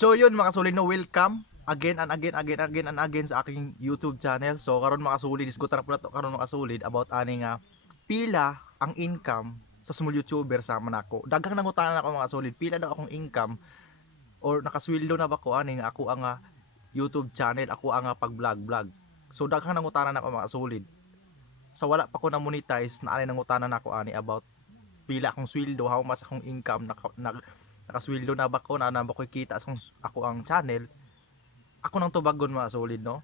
So yun mga solid, no, welcome again and again sa aking YouTube channel. So karon mga solid, isgutan po na to karon mga solid about ani nga pila ang income sa small YouTuber sa manako. Daghang nangutanan ako mga solid, pila daw akong income or nakasweldo na ba ko ani nga ako ang YouTube channel, ako ang pag-vlog. So daghang nangutanan ako mga solid. Sa wala pa ko na monetize na ani nangutanan ako ani about pila akong sweldo, how much akong income, nakasweldo na ba ko, na ba ko kita sa ako ang channel. Ako nang tubagon mga solid, no?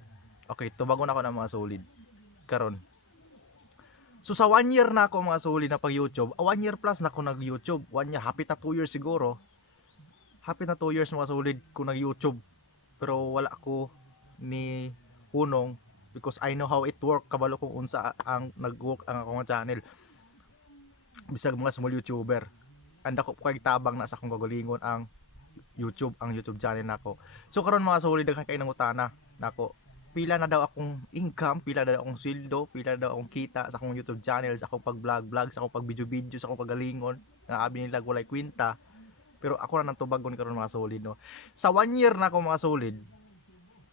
Okay, tubagon ako ng mga solid karon. So sa 1 year na ako mga solid na pag YouTube, 1 year plus na ako nag YouTube, 1 year, happy na 2 years siguro, happy na 2 years mga solid ko nag YouTube, pero wala ako ni hunong because I know how it work, kabalo kung unsa ang nag-work ang akong channel bisag mga small YouTuber. And ako po kay tabang na sa akong gagalingon ang YouTube channel nako. So karon mga solid, daghan kay nangutana nako, pila na daw akong income, pila na daw akong sweldo, pila na daw akong kita sa akong YouTube channel, sa akong pag-vlog, sa akong pag-video, sa akong kagalingon nga abi nila walay kwenta. Pero ako na nang tubagon karon mga solid, no. Sa 1 year na ako mga solid,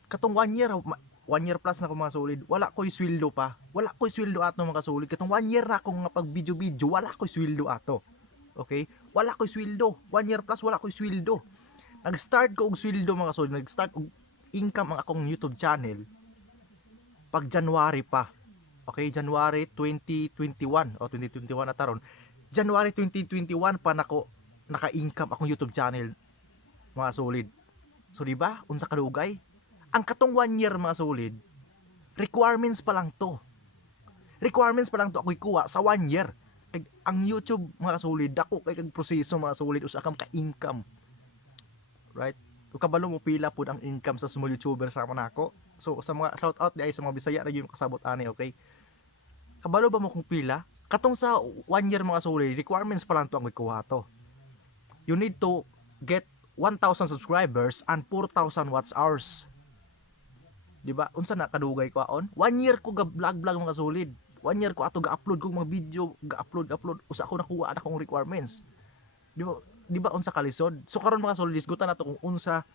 katong 1 year plus na ako mga solid, wala ko'y sweldo pa. Wala ko'y sweldo ato mga solid. Katong 1 year na akong pag video, wala ko'y sweldo ato. Okay? Wala ko'y sweldo. 1 year plus wala ko'y sweldo. Nag-start ko og sweldo mga solid. Nag-start og income ang akong YouTube channel pag January pa. Okay, January 2021 o 2021 na taron. January 2021 pa nako naka-income akong YouTube channel mga solid. So di ba? Unsa kadugay? Ang katong 1 year mga solid, requirements pa lang to. Requirements pa lang to ako ikuha sa 1 year. Kay ang YouTube mga solid, dako kay kag proseso mga solid usa ka income. Right? Kung kabalo mo pila pud ang income sa small YouTuber sa manako. So sa mga shout out di ay sa mga Bisaya ra gyud kasabot ani, okay? Kabalo ba mo kung pila? Katong sa 1 year mga solid, requirements pa lang to ang ikuha to. You need to get 1,000 subscribers and 4,000 watch hours. Diba? Unsa na kadugay ko aon? 1 year ko ga vlog mga solid. 1 year ko ato ga-upload kog mga video, ga-upload usa ko nakuha na kong requirements. Di ba unsa kalisod? So karon mga solid, isgutan nato kung unsa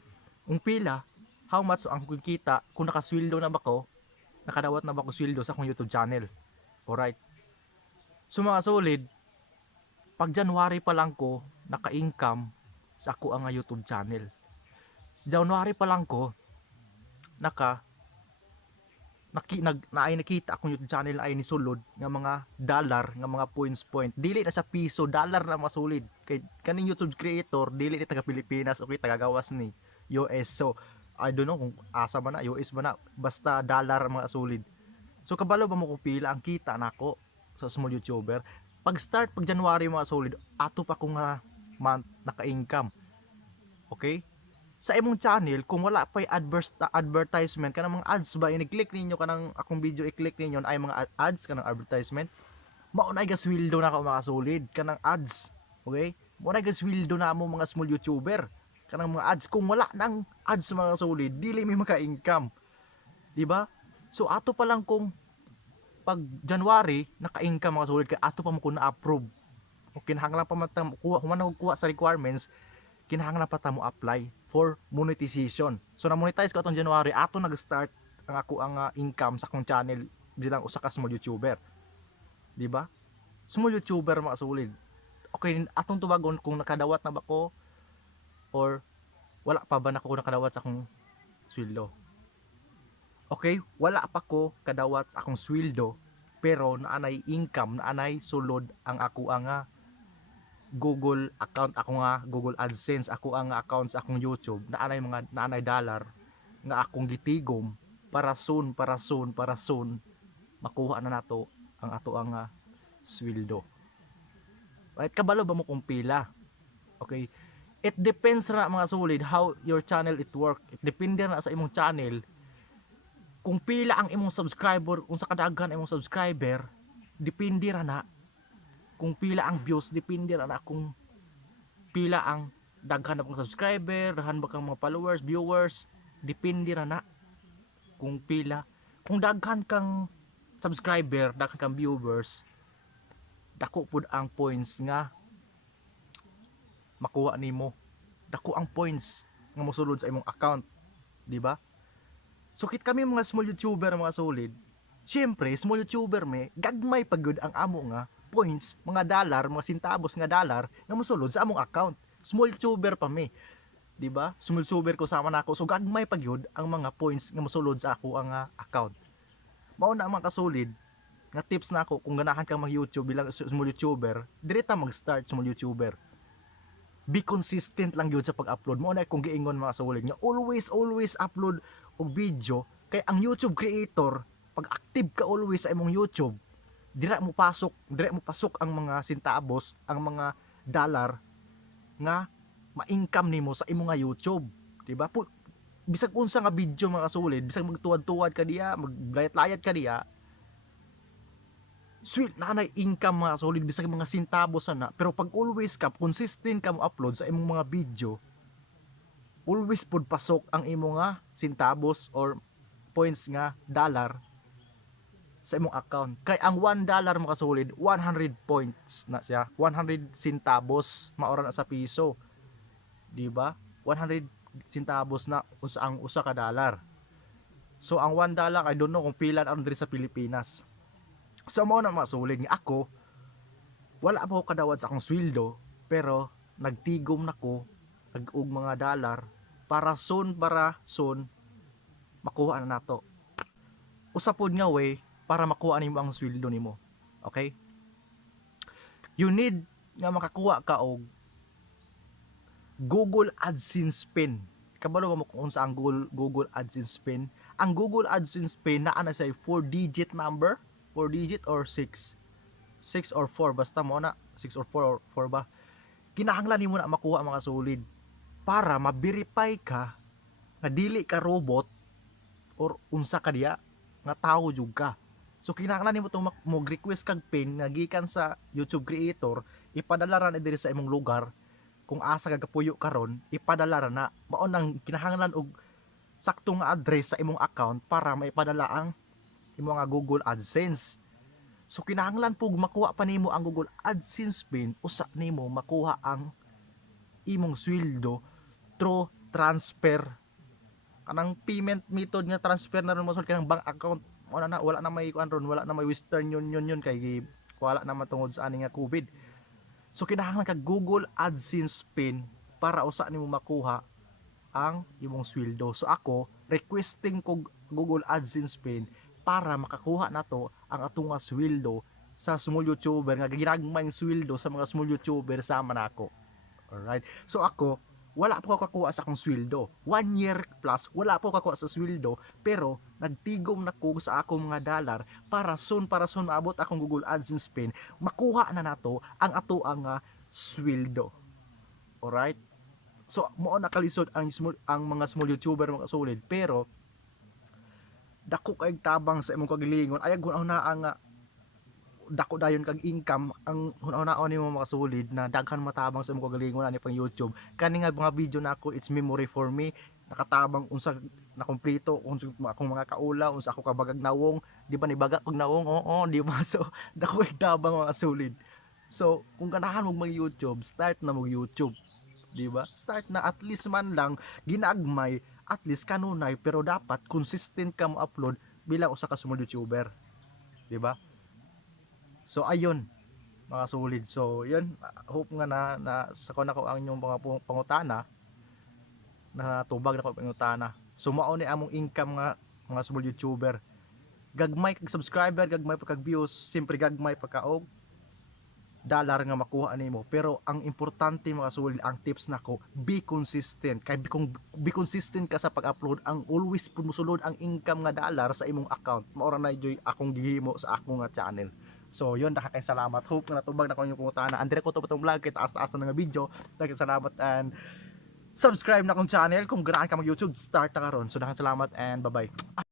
ang pila, how much ang kita, kung nakasweldo na ba ko, nakadawat na ba ko sweldo sa akong YouTube channel. Alright. So mga solid, pag January pa lang ko naka-income sa ako ang YouTube channel. Sa January pa lang ko nakita akong YouTube channel ay nisulod nga mga dollar, nga mga points. Dili na sa piso, dollar na mga solid. Kay kaning YouTube creator dili ni taga Pilipinas, okay, taga gawas ni US. So I don't know kung asa man na, US man na, basta dollar mga solid. So kabalo ba mo kung pila ang kita nako sa small YouTuber? Pag January mga solid, ato pa kung month naka-income. Okay? Sa imong channel, kung wala pa'y advertisement, kanang mga ads ba, i-click ninyo kanang akong video, i-click ninyo ay mga ads, kanang advertisement, maunay gaswildo na ka mga solid, kanang ads. Okay? Maunay gaswildo na mo mga small YouTuber, kanang mga ads. Kung wala nang ads mga solid, dili may maka-income. Diba? So ato pa lang kung pag January naka-income mga solid, kay ato pa mo kung na-approve. O kinahanglan pa man kuha sa requirements, kinahanglan pa ta mo apply for monetization. So na monetize ko atong January, ato nag-start ang ako ang income sa akong channel bilang usa ka small YouTuber. Di ba? Small YouTuber mga solid. Okay, atong tubagon kung nakadawat na ba ko or wala pa ba nako nakadawat sa akong sweldo. Okay, wala pa ko kadawat sa akong sweldo, pero naanay income, naanay sulod ang ako ang Google account, ako nga Google AdSense, ako ang account sa akong YouTube, naanay dollar nga akong gitigom para soon makuha na nato ang ato ang sweldo. Right? Kabalo ba mo kung pila? Okay? It depends na mga solid how your channel it work. It depende na sa imong channel kung pila ang imong subscriber, kung sa kadaghan imong subscriber, depende ra na. Kung pila ang views, depende ra na kung pila ang daghan na kong subscriber, daghan ba kang mga followers, viewers, depende ra na kung pila. Kung daghan kang subscriber, daghan kang viewers, dako pud ang points nga makuha nimo. Dako ang points nga mosulod sa imong account, di ba? So kit kami mga small YouTuber mga solid, syempre small YouTuber me gagmay pagud ang amo nga points, mga dollar, mga centavos nga dollar nga mosulod sa among account. Small YouTuber pa me, di ba? Small YouTuber ko sama nako, so gagmay pagyud ang mga points nga mosulod sa ako ang account. Mao na mga kasolid nga tips nako kung ganahan kang mag-YouTube bilang small YouTuber, diri ta mag-start small YouTuber. Be consistent lang yun sa pag-upload mo na kung giingon mga solid nga always upload og video kay ang YouTube creator pag active ka always sa imong YouTube dire mo pasok ang mga centavos, ang mga dollar nga ma-income nimo sa imong YouTube, di ba? Bisag unsa nga video mga solid, bisag magtuwad-tuwad ka diya, maglayat-layat ka diya, sweet na na income mga solid, bisag mga centavos na, pero pag always ka consistent ka mo upload sa imong mga video, always pud pasok ang imong nga centavos or points nga dollar sa imong account. Kay ang $1 mga solid, 100 points na siya, 100 centavos maora na sa piso, di ba? 100 centavos na ang usa ka dollar. So ang $1, I don't know kung pila na diri sa Pilipinas. So mao na mga solid nga ako, wala pa ko kadawat sa akong sweldo, pero nagtigom nako og mga dollar para soon makuha na nato. Usapod nga way para makuha nimo ang sweldo nimo. Okay? You need nga makakuha ka og Google AdSense pin. Kabalo mo kung sa ang Google AdSense pin. Ang Google AdSense pin naa na say 4-digit number, 4 digit or 6 or 4, basta mo na 6 or 4 or 4 ba. Kinahanglan nimo na makuha mga solid para ma-verify ka nga dili ka robot or unsa ka diya nga tao jud ka. So kinahanglan nimo tong mag-request kag pin nga gikan sa YouTube creator, ipadala ra na diri sa imong lugar. Kung asa ka kapuyo karon, ipadala ra na. Mao nang kinahanglan og saktong address sa imong account para maipadala ang imong nga Google AdSense. So kinahanglan pug makuha pa nimo ang Google AdSense pin, usa nimo makuha ang imong sweldo through transfer. Kanang payment method nga transfer na ron mo kanang bank account, wala na may kuan ron, wala na may Western Union kay wala na matungod sa ani nga COVID. So kinahanglan ka Google AdSense pin para usa nimo makuha ang imong sweldo. So ako requesting ko Google AdSense pin para makakuha nato ang atong nga sweldo sa small YouTuber nga ginagmayng sweldo sa mga small YouTuber sama nako. Alright. So ako wala po ako kakuha sa akong sweldo. 1 year plus, wala po kakuha sa sweldo, pero nagtigom na ko sa akong mga dollar para soon maabot akong Google AdSense pin, makuha na nato ang ato ang sweldo. Alright? So, mo na kalisod ang mga small YouTuber mga solid, pero dako kay tabang sa imong kagalingon, ayag na ang dako dayon kag income ang hunaon nimo mga solid na daghan matabang sa imong kagalingon ani pang YouTube. Kani nga mga video nako, it's memory for me, nakatabang unsa na kompleto unsa akong mga kaula, unsa ako kabagag nawong, di ba nibaga kog nawong, oo, di ba? So dako kay tabang mga solid. So kung ganahan mo mag YouTube, start na mo YouTube, di ba? Start na, at least man lang ginagmay, at least kanunay, pero dapat consistent ka mo upload bilang usa ka small YouTuber, di ba? So ayun mga solid. So yun, hope nga na sakon ako ang inyong mga pangutana, na tubag na ko pangutana. So mao ni among income nga mga small YouTuber. Gagmay kag subscriber, gagmay pa kag views, simpre gagmay pa ka og dollar nga makuha nimo. Pero ang importante mga solid, ang tips nako, be consistent. Kay kung be consistent ka sa pag-upload, ang always pud mosulod ang income nga dollar sa imong account. Maora na joy akong gihimo sa akong nga channel. So yun, nakakay salamat. Hope na natubag na ko yung pungutana. Andre ko to itong vlog, kay taas-taas na nga video. Nakakay salamat and subscribe na akong channel. Kung ganahan ka mag YouTube, start na karon. So nakakay salamat and bye bye.